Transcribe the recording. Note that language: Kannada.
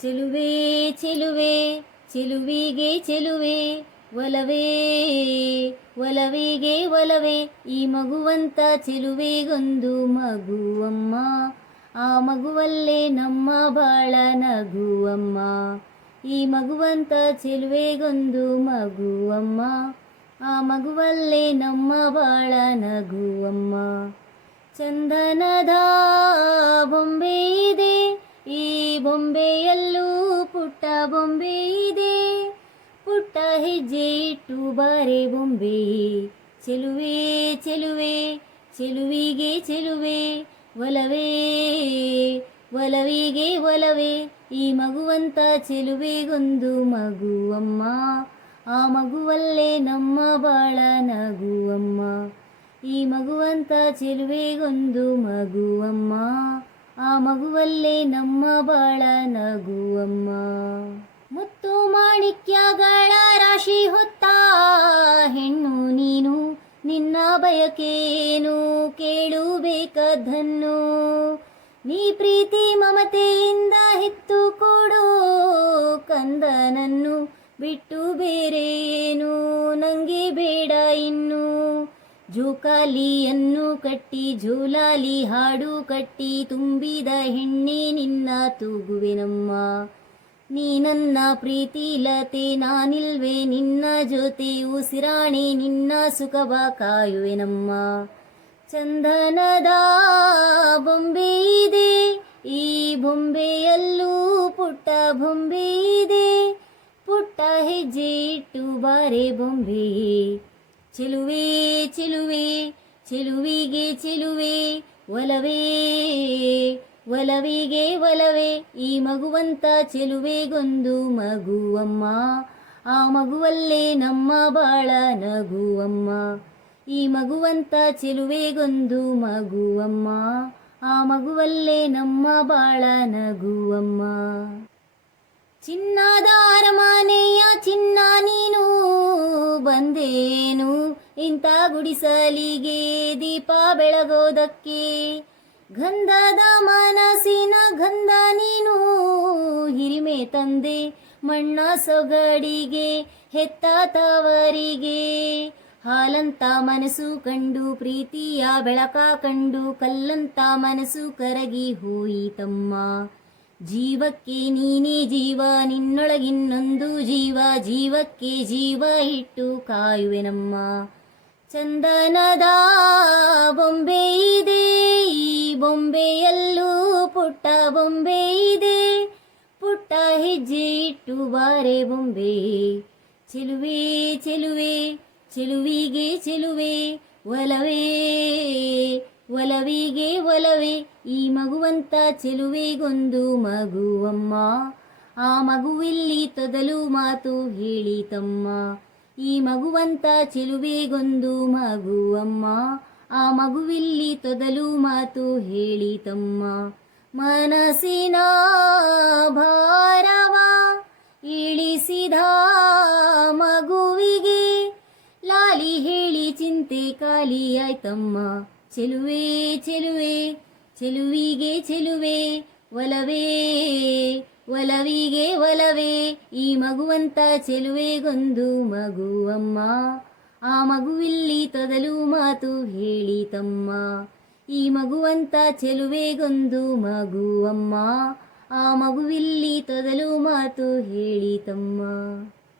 ಚೆಲುವೆ ಚೆಲುವೆ ಚೆಲುವಿಗೆ ಚೆಲುವೆ ಒಲವೇ ಒಲವಿಗೆ ಒಲವೇ ಈ ಮಗುವಂತ ಚೆಲುವೆಗೊಂದು ಮಗುವಮ್ಮ. ಆ ಮಗುವಲ್ಲೇ ನಮ್ಮ ಬಾಳ ನಗುವಮ್ಮ. ಈ ಮಗುವಂತ ಚೆಲುವೆಗೊಂದು ಮಗುವಮ್ಮ. ಆ ಮಗುವಲ್ಲೇ ನಮ್ಮ ಬಾಳ ನಗುವಮ್ಮ. ಚಂದನದ ಬೊಂಬೆ ಇದೆ, ಈ ಬೊಂಬೆಯಲ್ಲೂ ಪುಟ್ಟ ಬೊಂಬೆ ಇದೆ. ಪುಟ್ಟ ಹೆಜ್ಜೆ ಇಟ್ಟು ಬಾರೆ ಬೊಂಬೆ. ಚೆಲುವೆ ಚೆಲುವೆ ಚೆಲುವಿಗೆ ಚೆಲುವೆ ಒಲವೇ ಒಲವಿಗೆ ಒಲವೇ ಈ ಮಗುವಂತ ಚೆಲುವೆಗೊಂದು ಮಗುವಮ್ಮ. ಆ ಮಗುವಲ್ಲೇ ನಮ್ಮ ಬಾಳ ನಗುವಮ್ಮ. ಈ ಮಗುವಂತ ಚೆಲುವೆಗೊಂದು ಮಗುವಮ್ಮ. ಆ ಮಗುವಲ್ಲೇ ನಮ್ಮ ಬಾಳ ನಗುವಮ್ಮ. ಮುತ್ತು ಮಾಣಿಕ್ಯಗಳ ರಾಶಿ ಹೊತ್ತ ಹೆಣ್ಣು ನೀನು, ನಿನ್ನ ಬಯಕೇನು ಕೇಳುಬೇಕದನ್ನು. ನೀ ಪ್ರೀತಿ ಮಮತೆಯಿಂದ ಹೆತ್ತು ಕೊಡು ಕಂದನನ್ನು, ಬಿಟ್ಟು ಬೇರೇನು ನಂಗೆ ಬೇಡ ಇನ್ನು. ಜೋಕಾಲಿಯನ್ನು ಕಟ್ಟಿ ಜೋಲಾಲಿ ಹಾಡು ಕಟ್ಟಿ ತುಂಬಿದ ಹೆಣ್ಣೆ ನಿನ್ನ ತೂಗುವೆನಮ್ಮ. ನೀ ನನ್ನ ಪ್ರೀತಿ ಲತೆ, ನಾನಿಲ್ವೇ ನಿನ್ನ ಜೊತೆ ಉಸಿರಾಣೆ, ನಿನ್ನ ಸುಖವ ಕಾಯುವೆನಮ್ಮ. ಚಂದನದ ಬೊಂಬೆ ಇದೆ, ಈ ಬೊಂಬೆಯಲ್ಲೂ ಪುಟ್ಟ ಬೊಂಬೆ ಇದೆ. ಪುಟ್ಟ ಹೆಜ್ಜೆ ಇಟ್ಟು ಬಾರೆ ಬೊಂಬೆ. ಚೆಲುವೆ ಚೆಲುವೆ ಚೆಲುವಿಗೆ ಚೆಲುವೆ ಒಲವೇ ಒಲವಿಗೆ ಒಲವೇ ಈ ಮಗುವಂತ ಚೆಲುವೆಗೊಂದು ಮಗುವಮ್ಮ. ಆ ಮಗುವಲ್ಲೇ ನಮ್ಮ ಬಾಳ ನಗುವಮ್ಮ. ಈ ಮಗುವಂತ ಚೆಲುವೆಗೊಂದು ಮಗುವಮ್ಮ. ಆ ಮಗುವಲ್ಲೇ ನಮ್ಮ ಬಾಳ ನಗುವಮ್ಮ. ಚಿನ್ನದ ಅರಮನೆಯ ಚಿನ್ನ ನೀನು ಬಂದೇನು ಇಂಥ ಗುಡಿಸಲಿಗೆ ದೀಪ ಬೆಳಗೋದಕ್ಕೆ. ಗಂಧದ ಮನಸ್ಸಿನ ಗಂಧ ನೀನು ಹಿರಿಮೆ ತಂದೆ ಮಣ್ಣ ಸೊಗಡಿಗೆ ಹೆತ್ತ ತವರಿಗೆ. ಹಾಲಂತ ಮನಸ್ಸು ಕಂಡು ಪ್ರೀತಿಯ ಬೆಳಕ ಕಂಡು ಕಲ್ಲಂತ ಮನಸ್ಸು ಕರಗಿ ಹೋಯಿತಮ್ಮ. ಜೀವಕ್ಕೆ ನೀನೇ ಜೀವ, ನಿನ್ನೊಳಗಿನ್ನೊಂದು ಜೀವ, ಜೀವಕ್ಕೆ ಜೀವ ಇಟ್ಟು ಕಾಯುವೆನಮ್ಮ. ಚಂದನದ ಬೊಂಬೆ ಇದೆ, ಈ ಬೊಂಬೆಯಲ್ಲೂ ಪುಟ್ಟ ಬೊಂಬೆ ಇದೆ. ಪುಟ್ಟ ಹೆಜ್ಜೆ ಇಟ್ಟು ಬಾರೆ ಬೊಂಬೆ. ಚೆಲುವೆ ಚೆಲುವೆ ಚೆಲುವಿಗೆ ಚೆಲುವೆ ಒಲವೇ ಒಲವಿಗೆ ಒಲವೇ ಈ ಮಗುವಂತ ಚೆಲುವೆಗೊಂದು ಮಗುವಮ್ಮ. ಆ ಮಗುವಿಲ್ಲಿ ತೊದಲು ಮಾತು ಹೇಳಿತಮ್ಮ. ಈ ಮಗುವಂತ ಚೆಲುವೆಗೊಂದು ಮಗುವಮ್ಮ. ಆ ಮಗುವಿಲ್ಲಿ ತೊದಲು ಮಾತು ಹೇಳಿತಮ್ಮ. ಮನಸ್ಸಿನ ಭಾರವ ಇಳಿಸಿದ ಮಗುವಿಗೆ ಲಾಲಿ ಹೇಳಿ ಚಿಂತೆ ಖಾಲಿ ಆಯ್ತಮ್ಮ. ಚೆಲುವೆ ಚೆಲುವೆ ಚೆಲುವಿಗೆ ಚೆಲುವೆ ಒಲವೇ ಒಲವಿಗೆ ಒಲವೇ ಈ ಮಗುವಂತ ಚೆಲುವೆಗೊಂದು ಮಗುವಮ್ಮ. ಆ ಮಗುವಿಲ್ಲಿ ತೊದಲು ಮಾತು ಹೇಳಿತಮ್ಮ. ಈ ಮಗುವಂತ ಚೆಲುವೆಗೊಂದು ಮಗುವಮ್ಮ. ಆ ಮಗುವಿಲ್ಲಿ ತೊದಲು ಮಾತು ಹೇಳಿತಮ್ಮ.